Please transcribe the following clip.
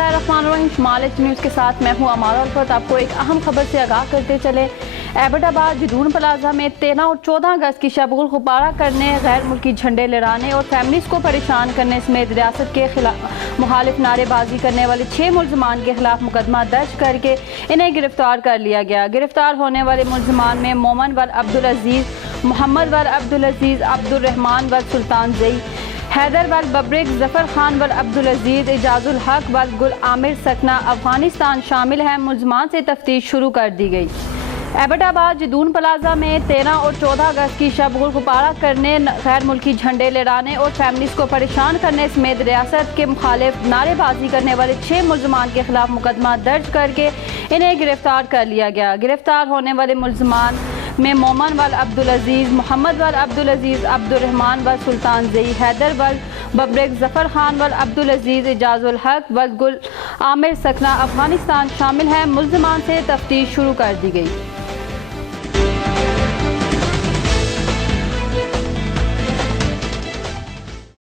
बिस्मिल्लाहिर्रहमानिर्रहीम। मालिक न्यूज़ के साथ मैं हूँ अमारा उल्फत। आपको एक अहम खबर से आगाह करते चले। एबटाबाद जदून प्लाजा में 13 और 14 अगस्त की शब गुब्बारा करने, गैर मुल्की झंडे लहराने और फैमिलीज को परेशान करने समेत रियासत के खिलाफ मुखालिफ नारेबाजी करने वाले 6 मुल्ज़मान के खिलाफ मुकदमा दर्ज करके इन्हें गिरफ्तार कर लिया गया। गिरफ्तार होने वाले मुल्ज़मान में मोमन व अब्दुल अजीज़, मोहम्मद व अब्दुल अजीज़, अब्दुल रहमान व सुल्तान जई, हैदर वल बब्रिक, जफर खान वल अब्दुल अजीज़, इजाजुल हक वल गुल आमिर सकना अफगानिस्तान शामिल हैं। मुल्ज़मान से तफ्तीश शुरू कर दी गई। एबटाबाद जदून प्लाजा में 13 और 14 अगस्त की शब गुब्बारा करने, गैर मुल्की झंडे लहराने और फैमिलीज को परेशान करने समेत रियासत के मुखालिफ नारेबाजी करने वाले 6 मुल्ज़मान के खिलाफ मुकदमा दर्ज करके इन्हें गिरफ्तार कर लिया गया। गिरफ्तार होने वाले मुल्ज़मान में मोमन वल अब्दुल अजीज़, मोहम्मद वल अब्दुल अजीज़, अब्दुल रहमान वल सुल्तान जई, हैदर वल बब्रिक, जफर खान वल अब्दुल अजीज़, इजाजुल हक वल गुल आमिर सकना अफगानिस्तान शामिल हैं। मुल्ज़मान से तफ्तीश शुरू कर दी गई।